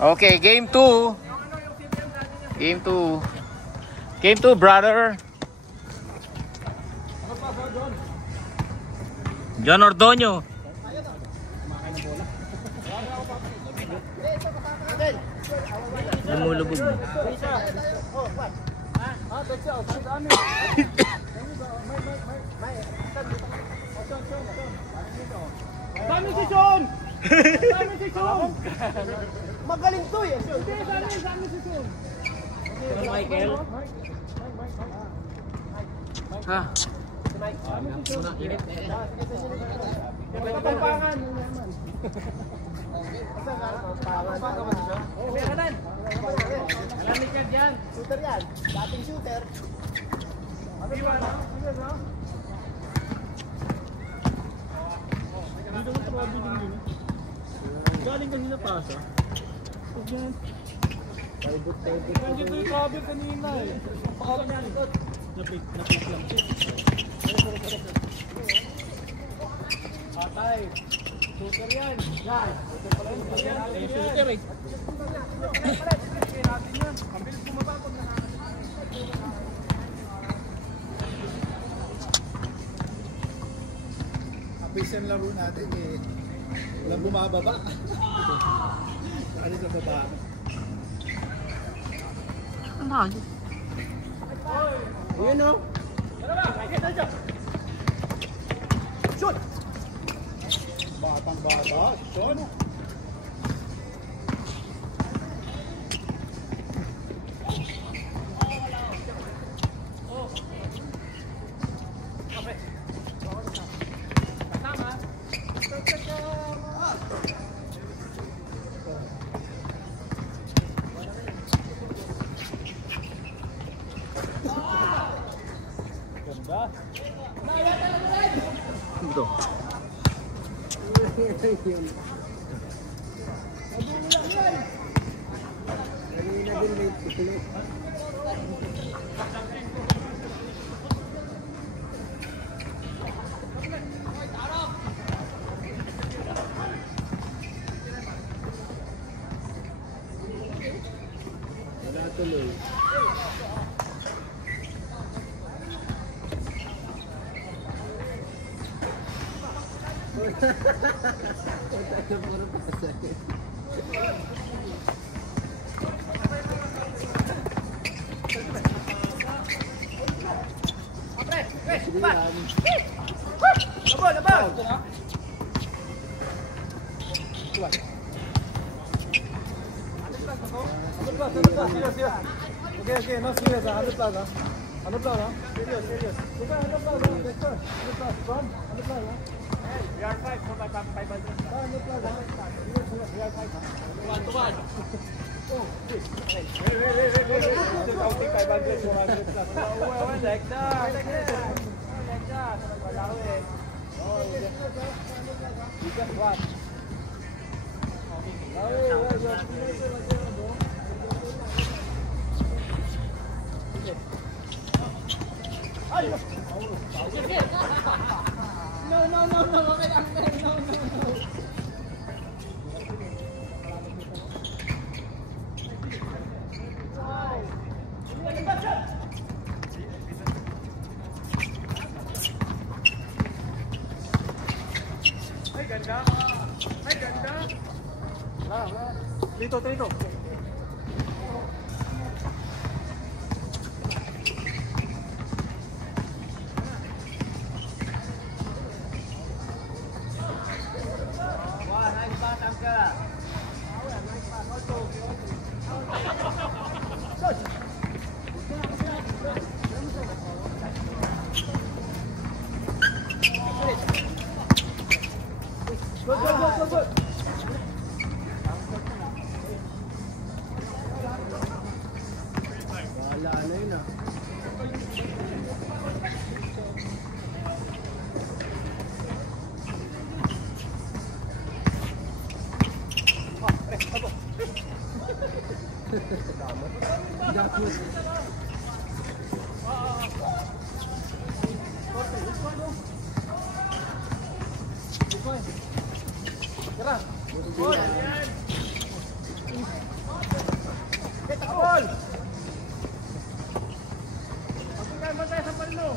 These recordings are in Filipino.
Okay, game 2. Game 2. Game 2, brother. John Ordonio. Lumulubog mo. Dami si Sean! Dami si Sean! Magaling to eh! Dami si Sean! Michael? Ha? Kapampangan! Meron! Alamig ka dyan! Shooter yan! Dating shooter! Iwan, no? Dito mo trabi din yun. Galing kanina pasa. Dito yung trabi kanina eh. Pakawin niya likod. Napik lang. Patay. Shooter yan. Yan. Shooter eh. Pabilis bumaba pag Isang laro natin eh. Walang bumababa. Ano sa baba? Ano? Yun o. shoot! Batang bata. Sean. Ito. Wala tuloy. Okay, no serious, 100 plus, 100 plus, serious. Okay, 100 plus, Dexter, 100 plus, front, 100 plus, we are 5, so 500. 100 plus, we are 5. Tuwan. Oh, wait. Counting 500, 400 plus. Like that. Wala ko eh. Oh, you just what? No. Ay, ganda. Dito. Good. Wala na yun ah. Tara. Ball! Bantay sa palino.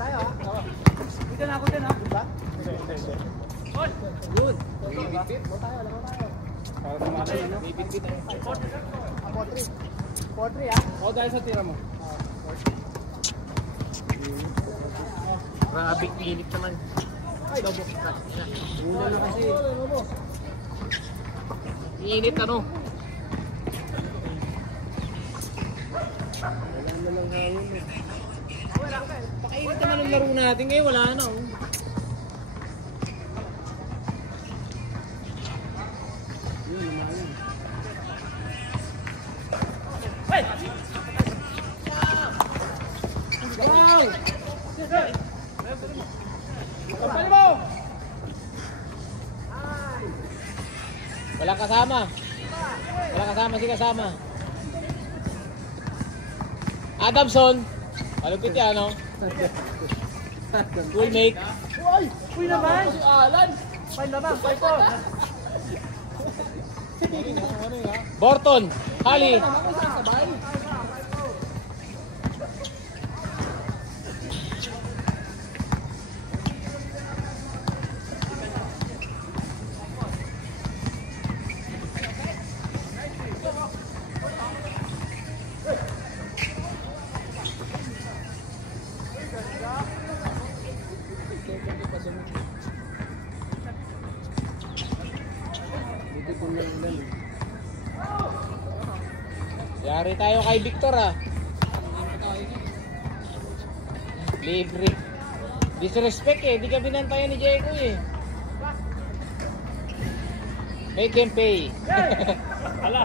Tayo ha? Dito na ako din ha? Ba? Hindi. Good. Bibit-bit. Tayo, alam mo tayo. Para tumakas ano? Bibit-bit. 4-3 ha? O dahil sa tira mo. Grabe, init naman. Ay, lobo. Una na kasi. Init ano? Wala na lang hangin eh. Pakainit naman ang laro natin ngayon, wala na oh. Yun, lumayan. Hey! Wow! Kapal mo! Walang kasama. Walang kasama si kasama. Adamson. Malupit yan, no? Full make. Uy! Uy naman! Si Alan! Fine naman, 5-4. Borton. Hali. Yari tayo kay Victor ah. Libre. Disrespect eh, di ka binantayan ni Diego eh. Make him pay. Ala!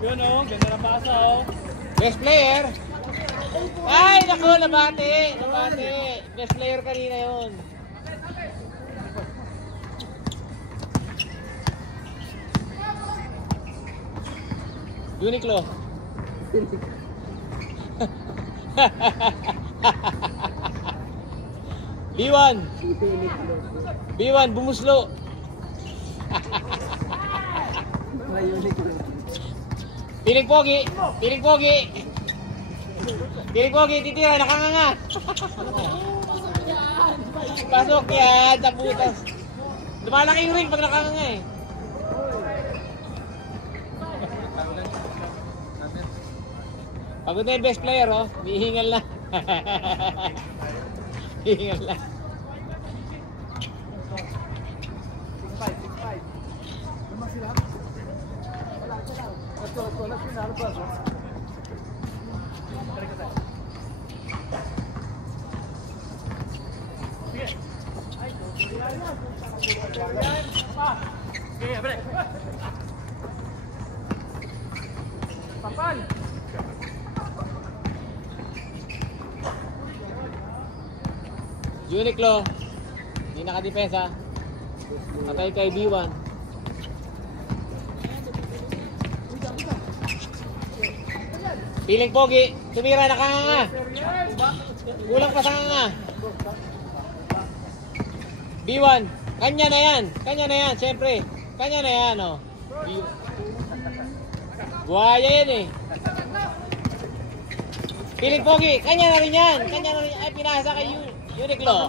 Yun oh, ganda na pasa oh. Best player. Ay, naku, nabati. Nabati. Best player kanina yun. Uniqlo. B1. B1, bumuslo. Piling pogi. Piling pogi. Piling pogi, titira, nakanganga. Pasok yan, sa butas. Lumalaki yung ring pag nakanganga eh. Pagod na yung best player, oh. Hihingal na. Hihingal na. 6-5. Naman sila? Wala. Let's go. Let's win. Ano ba? Sige. Ay, sige, break. Papal! Uniqlo. Hindi nakadepensa. Patay kay B1. Piling pogi. Tumira, nakanganga. Kulang pa sa nganga. B1. Kanya na yan. Kanya na yan, siyempre. Kanya na yan, oh. Buhaya yan eh. Piling pogi. Kanya na rin yan. Kanya na rin yan. Ay, pinasa kay Uniqlo.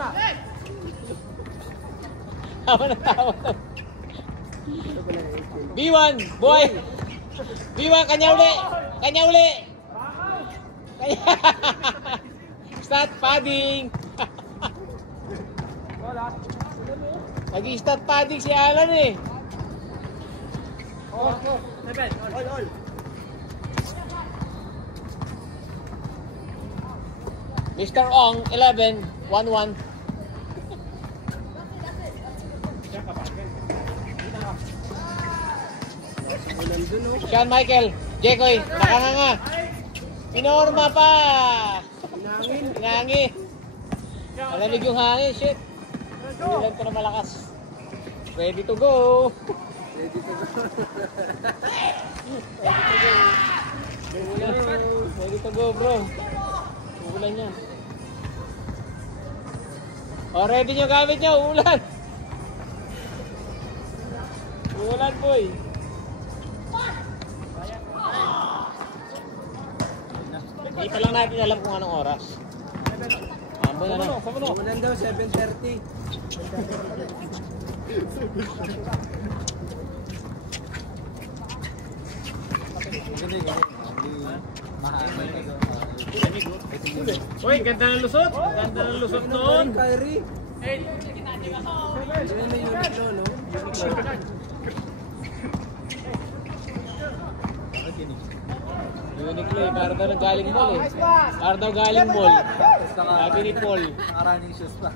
Tawa na tawa. B1. Boy. B1, kanya uli. Kanya uli. Start padding. Nag-start padding si Alan eh. All. Mr. Ong, 11, 1-1. Sean Michael, Jekoy, nakanganga. Pinorma pa. Hinangin. Malamig yung hangin, shit. Ulan ko na malakas. Ready to go. Ready to go, bro. Ulan yan. O, ready nyo gamit nyo. Ulan. Ulan, boy. Hindi pa lang natin alam kung anong oras. Ambo na na. Ulan daw, 7:30. Uy, ganda ng lusot. Ganda ng lusot noon. Kyrie. Hindi na Uniqlo, no? Uniqlo eh, para daw galing mall eh. Para daw galing mall. Sabi ni Paul. Naka-running shoes pa.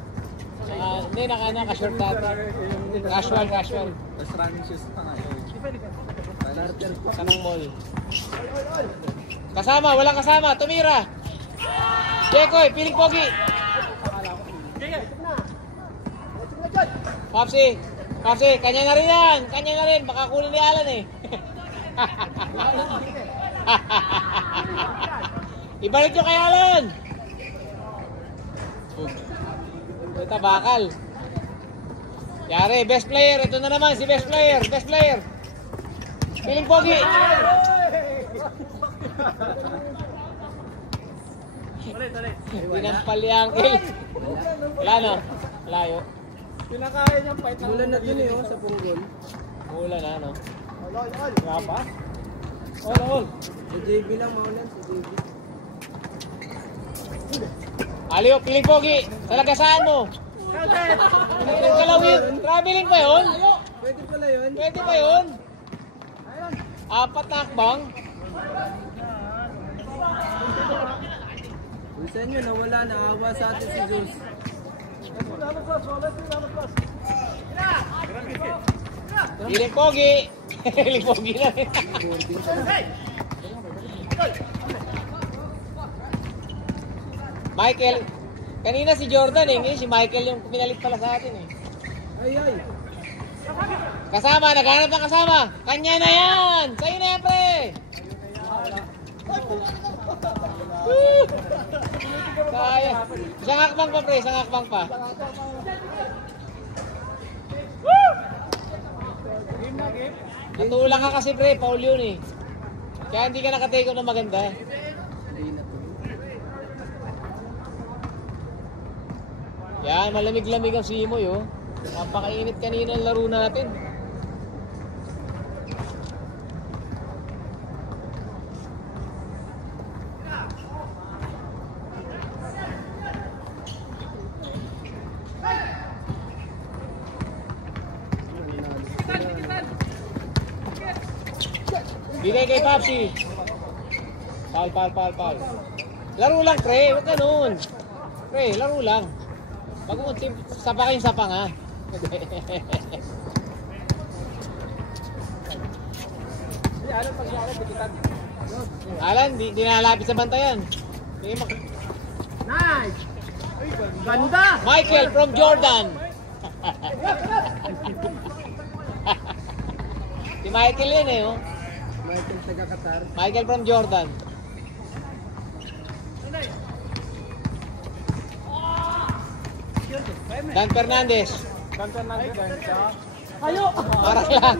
Hindi, naka-short dati. Casual. Tapos running shoes pa nga. Sanang mall. Kasama, walang kasama. Tumira. Jekoy, piling pogi. Papsi, kanya na rin yan. Kanya na rin. Baka kunin ni Alan eh. Ibalik nyo kay Alan. Ito bakal. Yari, best player. Ito na naman si best player. Piling pogi. Tinampal ni Uncle. Wala no? Layo. Pinakaya niyang fight ng ulan na dun eh, sa punggol. Ulan na, no? Nga pa? All. Sa JB lang, maulan sa JB. Aliyo, piling pogi. Sa lagasaan mo. Kalawin. Traveling pa yun? Pwede pala yun. Pwede pa yun? Apat na akbang. Isa nyo, nawala, naawa sa atin si Jules. Piling pogi. Piling pogi na rin. Michael. Kanina si Jordan eh. Ngayon si Michael yung pinalit pala sa atin eh. Ay. Kasama, naghanap ng kasama. Kanya na yan. Sa'yo na yan, pre. Kaya. Isang hakbang pa, pre. Isang hakbang pa. Natulang ka kasi, pre. Paul yun eh. Kaya hindi ka nakatake na maganda. Yan, malamig-lamig ang simoy oh. Napakainit kanina ang laro natin. Bigay kay Papsi. Pal. Laro lang, pre. Huwag ganun. Pre, laro lang. Wag mo sapa kayong sapa nga. Alan, di nalapit sa bantayan. Nice! Ganda! Michael from Jordan. Si Michael yun eh, oh. Michael taga Qatar. Michael from Jordan. Dan Fernandez. Hayo! Para lang.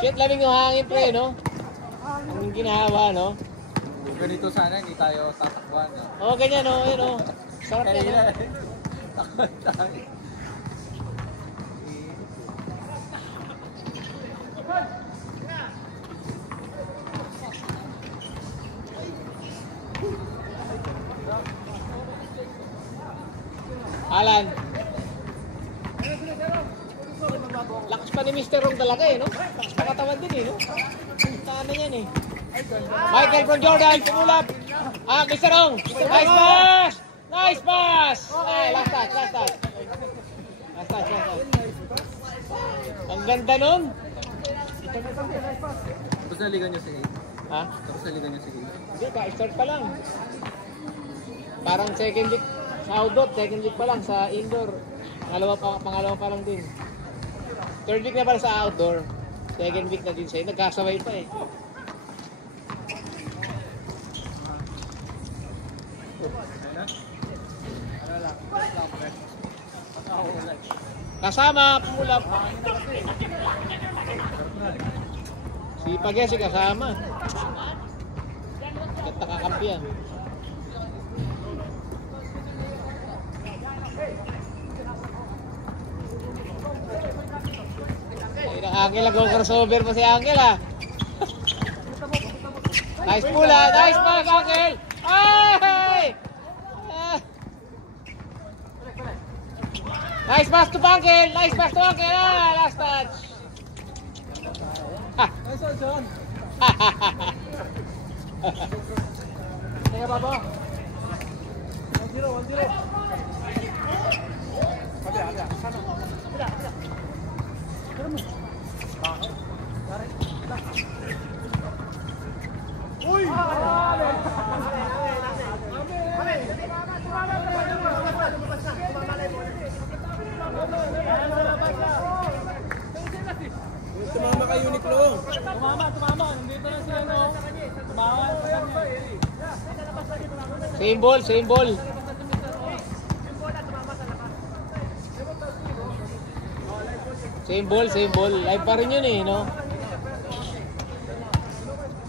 Shit, lamig ng hangin pre, no? Ang ginawa, no? Ganito sana, hindi tayo tatakbuhan. Oo, ganyan, no? Yun, no? Sarap yan, no? Takbuhan tayo. Alan. Lakas pa ni Mr. Rong talaga eh, no? Lakas pa katawan din eh, no? Ano yan eh. Michael from Jordan, tumulap. Mr. Rong. Nice pass! Nice pass! Ay, last touch. Ang ganda nun. Tapos naligan nyo si Kate. Ha? Tapos naligan nyo si Kate. Hindi, ka-start pa lang. Parang second week sa outdoor, second week pa lang sa indoor. Pangalawa pa lang din. Third week na pala sa outdoor. Second week na din sa'yo. Nagkasabay pa eh. Kasama, pumulap. Sipag yan si kasama. Kata kakampiyan. Ay, Angel, nag-crossover pa si Angel ah. Nice pull ah, nice pass Angel. Ay! Nice pass to Angel, nice pass to Angel. Ah, last touch. Nice one, John. Teka, Babo. 1-0, 1-0. Kabila. Sana. Kabila. Tara mo. Tara. Uy! Tumama kay Uniqlo. Tumama. Nandito na sila, no? Tumawa. Same ball. Same ball. Live pa rin yun eh, no?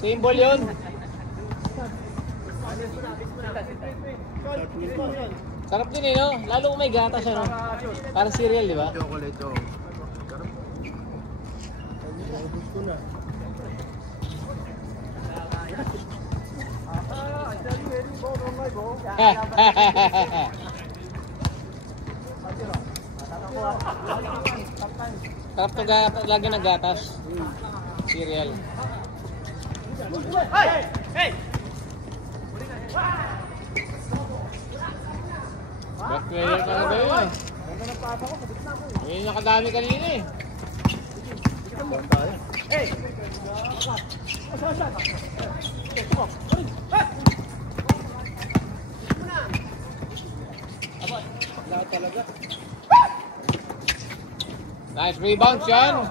Same ball yun. Sarap din eh, no? Lalo kung may gata siya, no? Parang cereal, di ba? Chocolate to. Gusto na. Sarap to lagi ng gatas. Cereal. Hey! Back player ka na ba yun? Yun nakadami kanina eh. Hey! Nice rebound, Sean.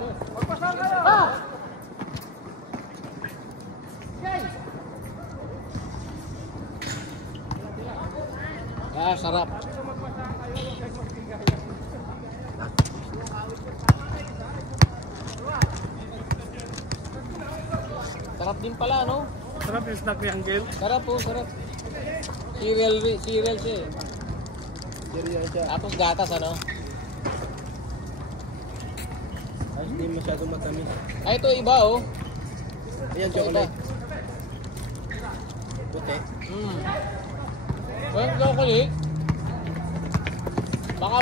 Ah, sarap. Sarap din pala, no? Sarap yung snack ni Angel. Sarap po, sarap. Cereal siya eh. Cereal siya. Tapos gatas, ano? Ay, hindi masyadong matamis. Ay, ito iba, oh. Ayan, chocolate. Puti. Well, chocolate. Baka...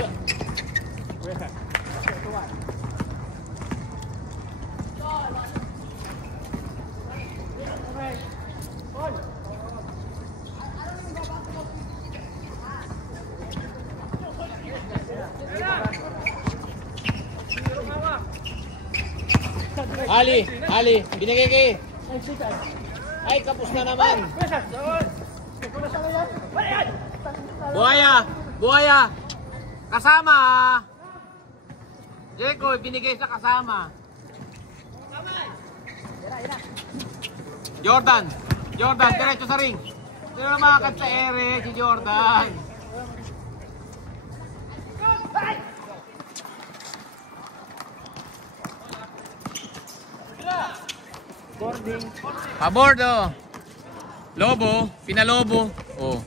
Ali, binigay kay. Ay, kapos na naman. Buhaya. Kasama. Jeko, binigay sa kasama. Jordan, diretso sa ring. Sino na makakad sa ere, si Jordan. Abordo. Lobo, pinalobo. Oh.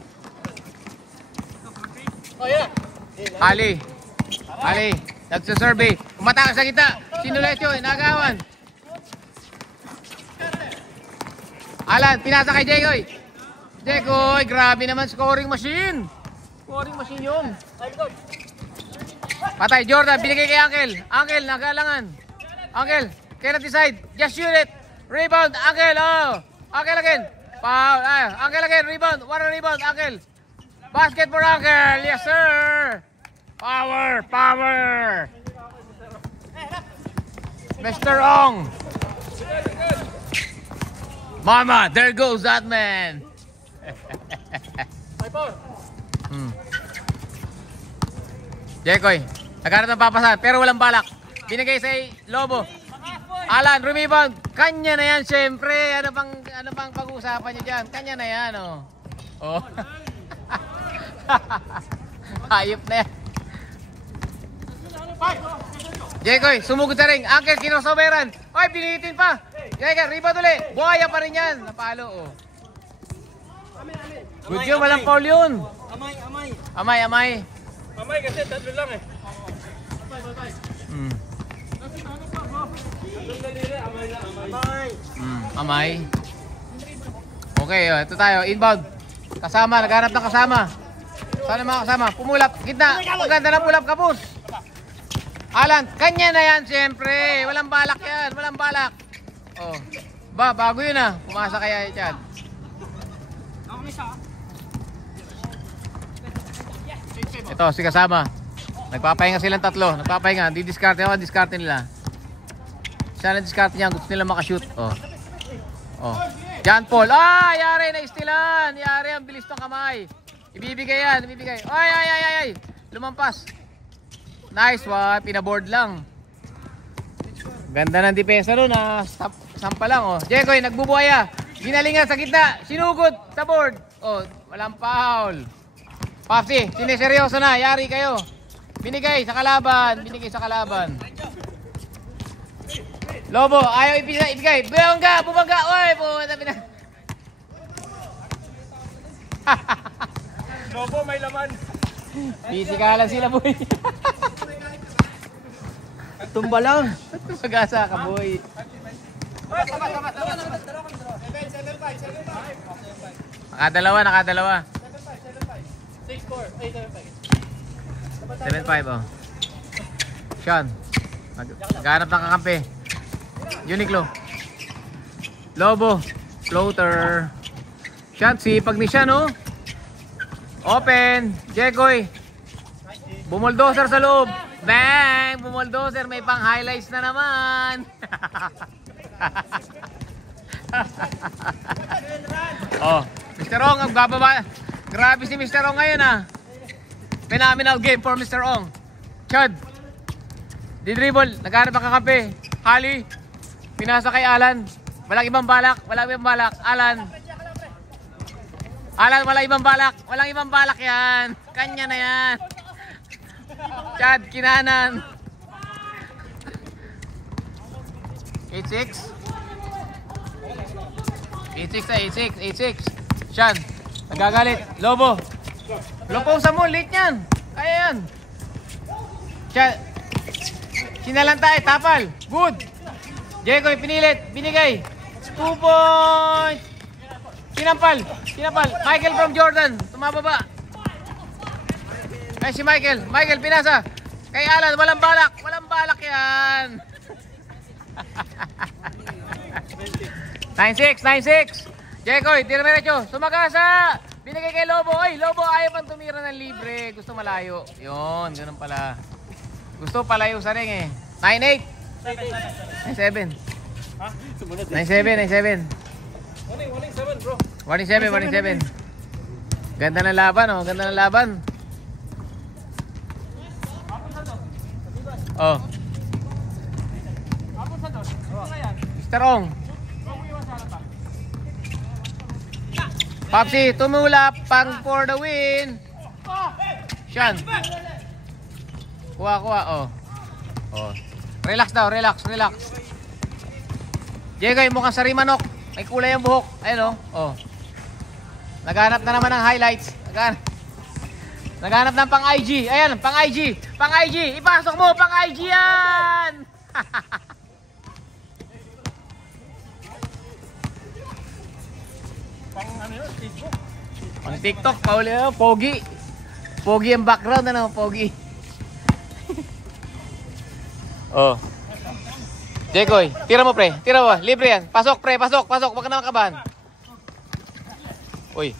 Ali, nagsasurvey. Umatakas sa kita. Sino ulit yun? Nagawan. Alan, pinasa kay Jekoy. Jekoy, grabe naman scoring machine. Scoring machine yun. Patay, Jordan, binigay kay Uncle. Uncle, nagalangan. Uncle, cannot decide. Just shoot it. Rebound, Uncle, oh. Uncle again. Foul, Uncle again, rebound. What a rebound, Uncle. Basket for Uncle. Yes, sir. Power. Mr. Ong. Mama, there goes that man. Jekoy, nagkaroon ng papasan, pero walang balak. Binigay sa Lobo. Alan, rebound. Kanya na yan, syempre. Ano pang pag-uusapan nyo dyan? Kanya na yan, oh. Oh. Hayop na yan. Jekoy, sumugod sa ring. Uncle, kinosoberan. Oy, pinitin pa. Jekoy, rebound ulit. Buhaya pa rin yan. Napalo, oh. Good job, walang foul yun. Amay. Amay kasi tatlo lang eh. Amay. Okay, ito tayo. Inbound. Kasama, naghanap ng kasama. Sana mga kasama. Pumulap. Gitna. Maganda na pulap, kapus. Alan, kanya na yan, siyempre. Walang balak yan. Walang balak. Oh. Bago yun ah. Pumasa kaya yan. Ito, si kasama. Nagpapahinga silang tatlo. Nagpapahinga. Di-discarte ako. Discarte nila. Siya na discarte niya. Gusto nila makashoot. Oh. John Paul. Yari na istilan. Yari, ang bilis ng kamay. Ibibigay yan. Ay. Lumampas. Nice one. Pinaboard lang. Ganda ng depensa doon. Sampa lang. Oh. Jekoy, nagbubuhaya. Ginalingan sa gitna. Sinugod sa board. Oh, walang foul. Papsi, siniseryoso na. Yari kayo. Binigay sa kalaban. Lobo, ayaw ibigay. Bumangga. Oy, pumunta pina. Lobo, may laman. Pisikalan sila, boy. Tumba lang. Mag-asa ka, boy. Nakadalawa. 7-5, oh. Sean. Naghanap ng kakampi. Uniqlo. Lobo. Floater. Sean, sipag ni Sean, oh. Open. Jekoy. Bumuldoser sa loob. Bang! Bumuldoser. May pang highlights na naman. Oh, Mr. Ong, magbababa. Grabe si Mr. Ong ngayon ah. Phenomenal game for Mr. Ong. Chad. Di-dribble. Naghanap ang kakampi. Hali. Pinasa kay Alan. Walang ibang balak. Alan, walang ibang balak yan. Kanya na yan. Chad, kinanan. 8-6. 8-6. Sean, nagagalit. Lobo. Loposa mo, late yan. Kaya yan. Sean, sinalanta tapal. Good. Jekoy, pinilit. Binigay. 2 points. Sinampal. Michael from Jordan. Tumababa. Ay si Michael. Pinasa. Kay Alan, walang balak yan. 9-6. Jekoy, tira merecho. Sumagasa. Binigay kay Lobo. Oy, Lobo, ayaw pang tumira ng libre. Gusto malayo. Yun, ganun pala. Gusto palayo sa ring eh. 9-8. 9-7. 9-7. Warning 7, bro. Warning 7. Ganda ng laban, oh. Oh. Mr. Ong. Papsi, tumulap pang for the win. Sean. Kuha, oh. Relax. Jekoy, mukhang sarimanok. May kulay ang buhok. Ayun, oh. Naghanap na naman ng highlights. Naghanap ng pang IG. Ayan, pang IG. Ipasok mo, pang IG yan. Pang TikTok, pogi. Pogi ang background, pogi. Oh. Jekoy, tira mo pre. Libre yan. Pasok pre, pasok. Huwag ka naman kabahan. Uy.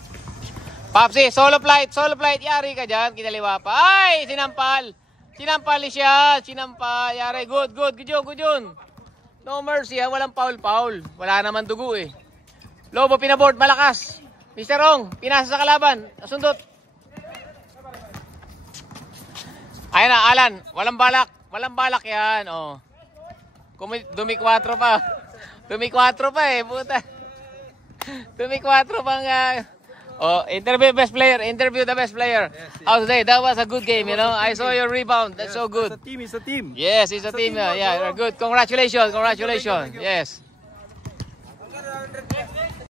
Papsi, solo flight. Yari ka dyan, kinaliwa pa. Ay, sinampal ni siya. Yari, good yun. No mercy, walang foul. Wala naman dugo eh. Lobo, pinaboard, malakas. Mr. Ong, pinasa sa kalaban. Sundot. Ayan na, Alan. Walang balak yan. Oh. Dumi 4 pa. Dumi 4 pa eh, puta. Dumi 4 pang Oh, interview best player. Interview the best player. How's today? That was a good game, you know. I saw your rebound. That's so good. It's a team. Yes, it's a team. Yeah, you're good. Congratulations. Congratulations. Yes.